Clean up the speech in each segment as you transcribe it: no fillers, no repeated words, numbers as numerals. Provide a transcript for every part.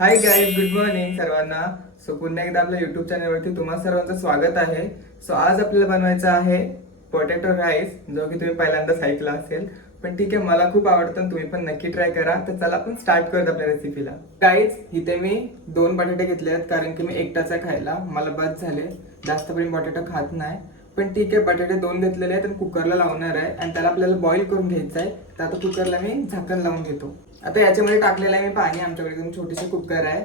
Hi guys, good morning सर्वांना. पुन्हा एकदा आपल्या युट्यूब चॅनलवरती तुम्हा सर्वांचं स्वागत आहे. आज आपल्याला बनवायचं आहे पोटॅटो राईस, जो की तुम्ही पहिल्यांदाच ऐकला असेल. पण ठीक आहे, मला खूप आवडतं, तुम्ही पण नक्की ट्राय करा. तर चला आपण स्टार्ट करूत आपल्या रेसिपीला. गाईज, इथे मी 2 बटाटे घेतले आहेत, कारण की मी एकटाच आहे खायला, मला बस झाले. जास्त पण बटाटा खात नाही. पण ठीक आहे, बटाटे 2 घेतलेले आहेत आणि कुकरला लावणार आहे आणि त्याला आपल्याला बॉईल करून घ्यायचं आहे. तर आता कुकरला मी झाकण लावून घेतो. आता याच्यामध्ये टाकलेलं आहे मी पाणी. आमच्याकडे एकदम छोटीशी कुकर आहे,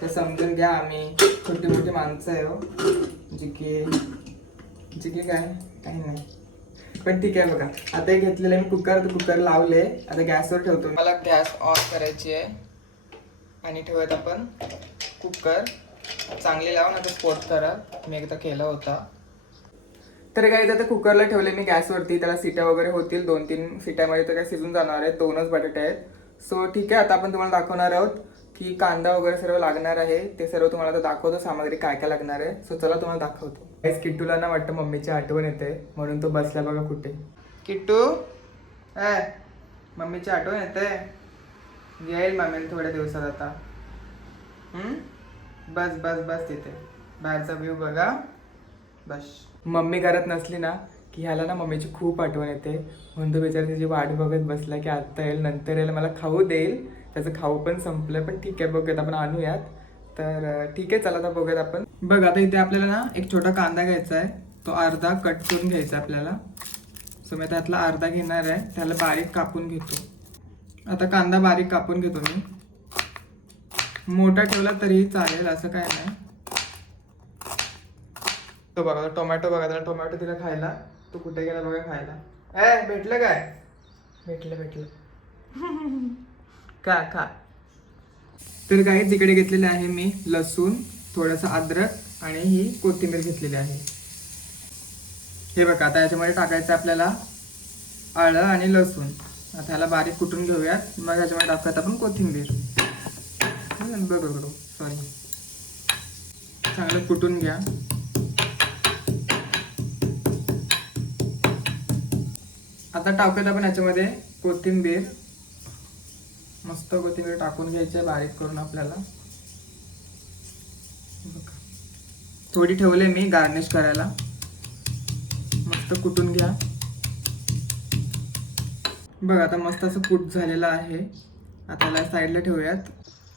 ते समजून घ्या. आम्ही छोटी मोठी माणसं आहे हो, जी की काय काही नाही. पण ठीक आहे, बघा आता हे घेतलेलं आहे मी कुकर. तर कुकर लावले, आता गॅसवर ठेवतो. मला गॅस ऑन करायची आहे आणि ठेवत आपण कुकर चांगली लावून आता स्फोट करा. मी एकदा केला होता. तर काय, आता कुकरला ठेवले मी गॅसवरती. त्याला सिट्या वगैरे होतील, 2-3 सिट्यामध्ये तर काय शिजून जाणार आहेत. 2च बटाटे आहेत. ठीक आहे, आता आपण तुम्हाला दाखवणार आहोत की कांदा वगैरे सर्व लागणार आहे. ते सर्व तुम्हाला आता दाखवतो, सामग्री काय काय लागणार आहे. चला तुम्हाला दाखवतो. गाईस, किट्टूला ना वाटतं मम्मीची आठवण येते, म्हणून तो बसला बघा कुठे. किट्टू, मम्मीची आठवण येते. येईल मम्मी थोड्या दिवसात आता. बस बस बस, तिथे बाहेरचा व्ह्यू बघा. बस, मम्मी घरात नसली ना की ह्याला ना मम्मीची खूप आठवण येते, म्हणून तो बिचारा तिची वाट बघत बसला की आत्ता येईल, नंतर येईल, मला खाऊ देईल. त्याचं खाऊ पण संपलं. पण ठीक आहे, बघूयात आपण आणूयात. तर ठीक आहे, चला आता बघूयात आपण. बघ, आता इथे आपल्याला ना एक छोटा कांदा घ्यायचा आहे, तो अर्धा कट करून घ्यायचा आपल्याला. मी त्यातला अर्धा घेणार आहे, त्याला बारीक कापून घेतो. आता कांदा बारीक कापून घेतो मी. मोठा ठेवला तरीही चालेल, असं काय नाही. तो बघा, टोमॅटो बघा, त्याला टोमॅटो दिला खायला. तो कुठे गेला बघा खायला. भेटलं काय? भेटलं का खा. तर काही तिकडे घेतलेले आहे मी लसूण, थोडंसं अद्रक आणि ही कोथिंबीर घेतलेली आहे. हे बघा, आता याच्यामध्ये टाकायचं आपल्याला आलं आणि लसूण. आता ह्याला बारीक कुटून घेऊयात, मग याच्यामध्ये टाकत आपण कोथिंबीर. बघ सॉरी, चांगलं कुटून घ्या. आता टाकूयात आपण याच्यामध्ये कोथिंबीर. मस्त कोथिंबीर टाकून घ्यायची बारीक करून आपल्याला. थोडी ठेवले मी गार्निश करायला. मस्त कुटून घ्या. बघा, आता मस्त असं कूट झालेलं आहे. आता याला साईडला ठेवूयात.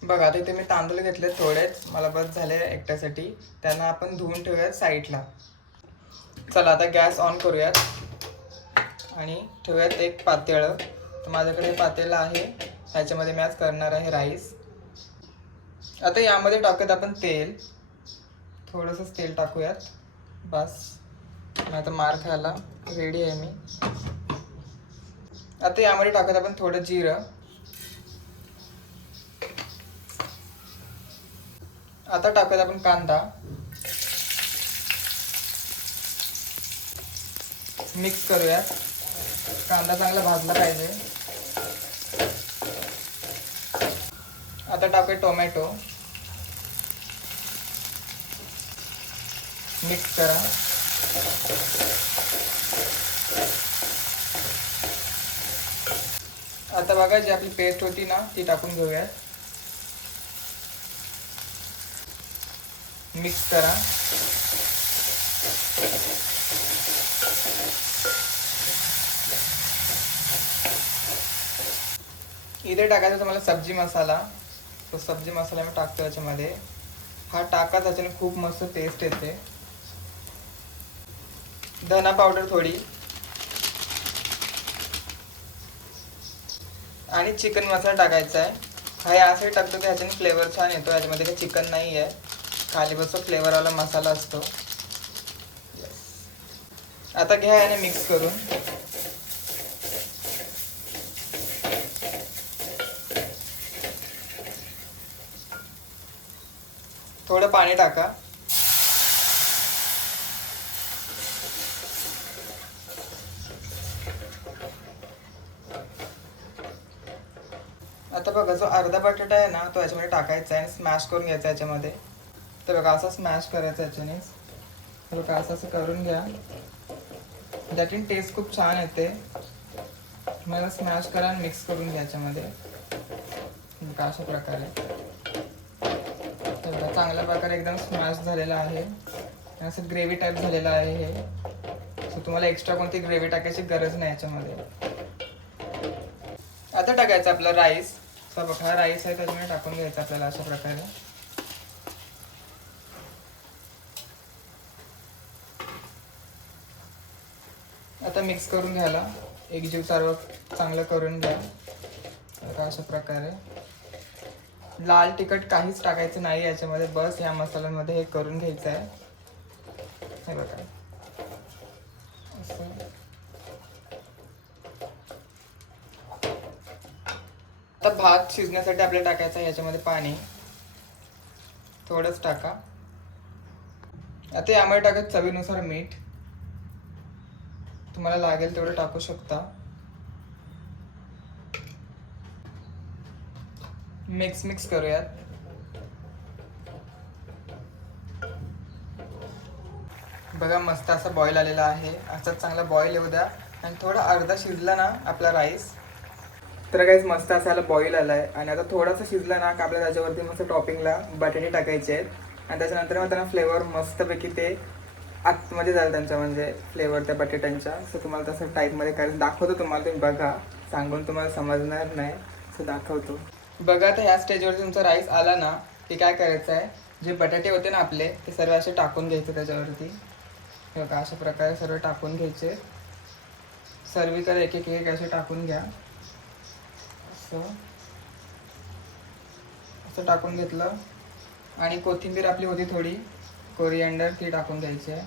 बघा, आता इथे मी तांदूळ घेतले थोडेच, मला बस झाले एकट्यासाठी. त्यांना आपण धुवून ठेवूयात साईडला. चला आता गॅस ऑन करूयात आणि ठेवूयात एक पातेलं. तर माझ्याकडे पातेलं आहे, ह्याच्यामध्ये मी आज करणार आहे राईस. आता यामध्ये टाकूयात आपण तेल. थोडंसंच तेल टाकूयात बस, मी आता मार खायला रेडी आहे मी. आता यामध्ये टाकूयात आपण थोडं जिरं. आता टाकूयात आपण कांदा. मिक्स करूयात. कांदा चांगला भाजला पाहिजे. आता टाकूया टोमॅटो. मिक्स करा. आता बघा, जी आपली पेस्ट होती ना ती टाकून घेऊयात. मिक्स करा. इथे टाकायचा तुम्हाला सब्जी मसाला. तो सब्जी मसाला मी टाकतो याच्यामध्ये. हा टाका, त्याच्याने खूप मस्त टेस्ट येते. धना पावडर थोडी आणि चिकन मसाला टाकायचा आहे. हा यासाठी टाकतो की ह्याच्याने फ्लेवर छान येतो. याच्यामध्ये काही चिकन नाही आहे, खाली बसतो फ्लेवरवाला मसाला असतो. आता घ्या याने मिक्स करून. थोडं पाणी टाका. आता बघा, जो अर्धा बटाटा आहे ना तो याच्यामध्ये टाकायचा आहे आणि स्मॅश करून घ्यायचा याच्यामध्ये. तर बघा, असं स्मॅश करायचं याच्यानेच. तर बघा, असं करून घ्या, त्याची टेस्ट खूप छान येते. मला स्मॅश करा आणि मिक्स करून घ्या याच्यामध्ये. बघा, अशा प्रकारे. चांगल्या प्रकारे एकदम स्मॅश झालेला आहे. असं ग्रेव्ही टाईप झालेलं आहे हे. सो तुम्हाला एक्स्ट्रा कोणती ग्रेव्ही टाकायची गरज नाही याच्यामध्ये. आता टाकायचं आपलं राईस. तर बघा हा राईस आहे त्याच्यामध्ये टाकून घ्यायचा आपल्याला अशा प्रकारे. आता मिक्स करून घ्यायला एकजीव सर्व चांगलं करून घ्या. आता अशा प्रकारे लाल तिखट काहीच टाकायचं नाही याच्यामध्ये, बस या मसाल्यामध्ये हे करून घ्यायचं आहे. हे बघा असं. आता भात शिजण्यासाठी आपल्याला टाकायचं आहे याच्यामध्ये पाणी. थोडंच टाका. आता यामध्ये टाकायचं चवीनुसार मीठ. तुम्हाला लागेल तेवढं टाकू शकता. मिक्स करूयात. बघा मस्त असा बॉईल आलेला आहे. असाच चांगला बॉईल येऊ द्या. आणि थोडा अर्धा शिजला ना आपला राईस, तर काहीच मस्त असायला बॉईल आला आहे. आणि आता थोडासा शिजला ना का आपल्याला त्याच्यावरती मस्त टॉपिंगला बटाटे टाकायचे आहेत. आणि त्याच्यानंतर मग त्यांना फ्लेवर मस्तपैकी ते आतमध्ये जाईल त्यांचा, म्हणजे फ्लेवर त्या बटाट्यांच्या. सो तुम्हाला तसं टाईपमध्ये करायचं दाखवतो तुम्हाला. तुम्ही बघा, सांगून तुम्हाला समजणार नाही, सो दाखवतो. बघा तर ह्या स्टेजवरती तुमचा राईस आला ना की काय करायचं आहे, जे बटाटे होते ना आपले ते सर्व असे टाकून घ्यायचे त्याच्यावरती. हे बघा अशा प्रकारे सर्व टाकून घ्यायचे. सर्वीकडे एक एक असे टाकून घ्या. असं टाकून घेतलं. आणि कोथिंबीर आपली होती थोडी कोरिअँडर, ती टाकून घ्यायची आहे.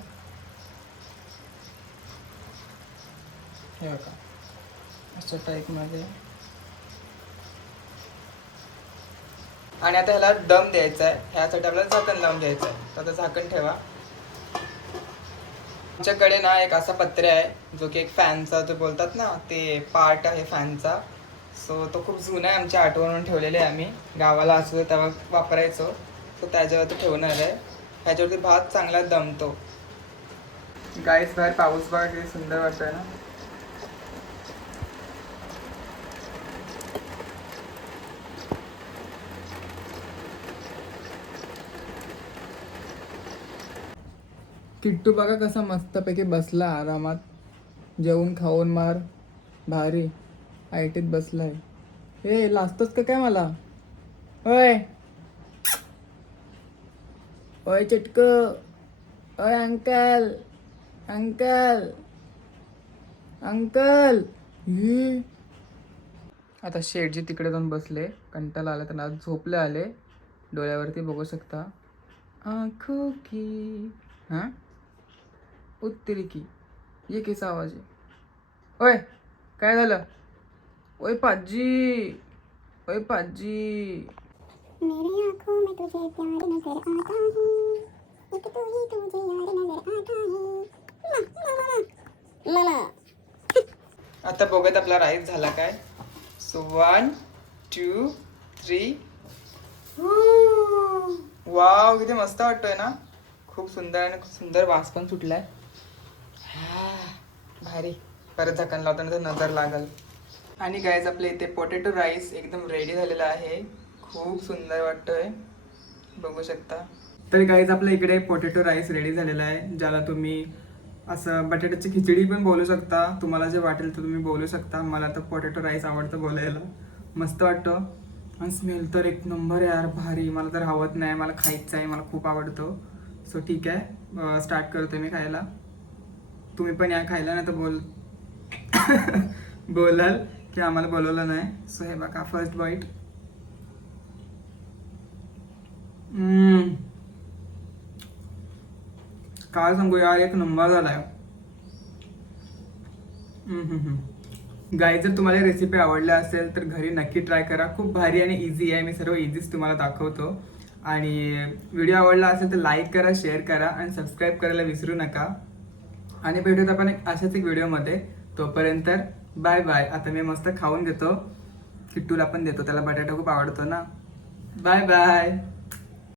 हे बघा अशा टाईपमध्ये. आणि आता ह्याला दम द्यायचा आहे. ह्यासाठी आपल्याला झाकण लावून घ्यायचं आहे. तर आता झाकण ठेवा. आमच्याकडे ना एक असा पत्रे आहे जो की एक फॅनचा जो बोलतात ना ते पार्ट आहे फॅनचा. सो तो खूप जुना आहे, आमच्या आठवणून ठेवलेले आहे. आम्ही गावाला असतो तेव्हा वापरायचो. तो त्याच्यावरती ठेवणार आहे. ह्याच्यावरती भात चांगला दमतो. गाईस बाहेर पाऊस बघा किती सुंदर वाटतोय ना. किट्टू बघा कसा मस्तपैकी बसला आरामात. जेवून खाऊन मार भारी आयटीत बसलाय. हे लाजतोस का काय मला? ओय ओय चिटकू, ओय अंकल अंकल अंकल. आता शेठजी तिकडे जाऊन बसले. कंटाळा आला त्यांना, झोपले आले. डोळ्यावरती बघू शकता. आँखों की हाँ उत्तरी की, ये कैसा आवाज आहे? ओय काय झालं? ओय पाजी, ओय पाजी. मेरी आँखों में तुझे प्यार नजर आता है, एक तू ही तुझे यार नजर आता है. मामा आता बघत आपला राईस झाला काय. सो 1 2 3. वाव किती मस्त वाटतोय ना. खूप सुंदर आणि खूप सुंदर वास पण सुटलाय. भारी. परत झाकण लावताना तर नजर लागल. आणि गाईज आपल्या इथे पोटॅटो राईस एकदम रेडी झालेला आहे. खूप सुंदर वाटतोय, बघू शकता. तर गाईज आपल्या इकडे पोटॅटो राईस रेडी झालेला आहे, ज्याला तुम्ही असं बटाट्याची खिचडी पण बोलू शकता. तुम्हाला जे वाटेल तर तुम्ही बोलू शकता. मला तर पोटॅटो राईस आवडतं बोलायला. मस्त वाटतं. आणि स्मेल तर एक नंबर यार, भारी. मला तर हवत नाही, मला खायचं आहे, मला खूप आवडतं. सो ठीक आहे, स्टार्ट करतो मी खायला. तुम्ही पण या खायला, नाही तर बोलाल की आम्हाला बोलवलं नाही. सो हे बघा फर्स्ट बाईट. काय सांगू यार, एक नंबर झालाय. गाईज जर तुम्हाला रेसिपी आवडल्या असेल तर घरी नक्की ट्राय करा. खूप भारी आणि इझी आहे. मी सर्व इझीच तुम्हाला दाखवतो. आणि व्हिडिओ आवडला असेल तर लाईक करा, शेअर करा आणि सबस्क्राईब करायला विसरू नका. आणि भेटूत आपण अशाच एक व्हिडिओमध्ये. तोपर्यंत बाय बाय. आता मी मस्त खाऊन घेतो. किट्टूला पण देतो, त्याला बटाटा खूप आवडतो ना. Bye bye.